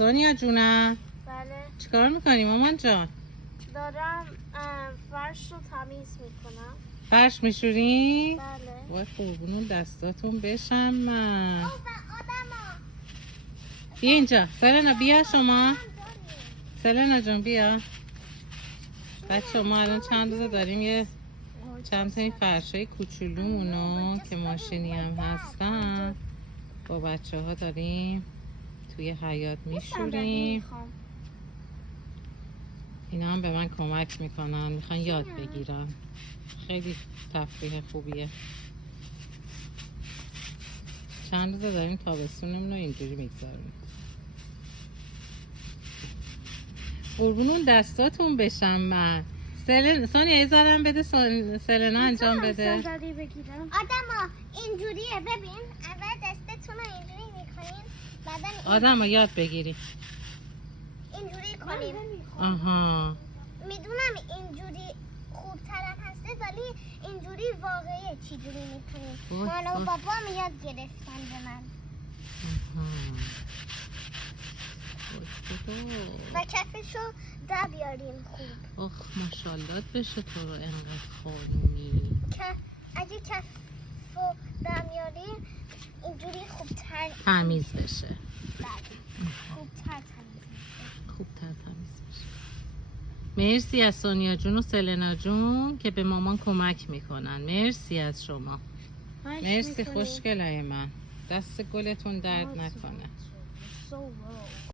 سونیا جونم بله. چیکار میکنی مامان جان؟ دارم فرش رو تمیز میکنم. فرش میشوری؟ بله. وای قربونون دستاتون بشم من. بیا اینجا سلنا، بیا شما. سلنا جون بیا. بچه ما الان چند روزه داریم یه چند تا این فرشای کوچولومونو که ماشینی هم هستن با بچه ها داریم توی حیاط میشوریم. اینا هم به من کمک میکنن، میخوان یاد بگیرن. خیلی تفریح خوبیه. چند روزه داریم تابستونمون رو اینجوری میگذاریم. قربونون دستاتون بشم من. سونیا یه ذرم بده سلنا انجام بده. آدما اینجوریه، ببین اول دستتون رو اینجوری میکنین، بعدا آدم رو یاد بگیری. اینجوری کنیم. آها میدونم اینجوری خوبترم هسته، ولی اینجوری واقعیه چجوری میکنیم. من و بابام یاد گرفتن به من. و کفشو در بیاریم خوب. آخ ماشاءالله بشه تو رو انقدر خانومی. که اگه کفو در میاریم اینجوری خوبتر تمیز بشه. خوبتر تمیز میشه. خوبتر تمیز بشه. مرسی از سونیا جون و سلنا جون که به مامان کمک میکنن. مرسی از شما. مرسی خوشگلای من. دست گلتون درد نکنه.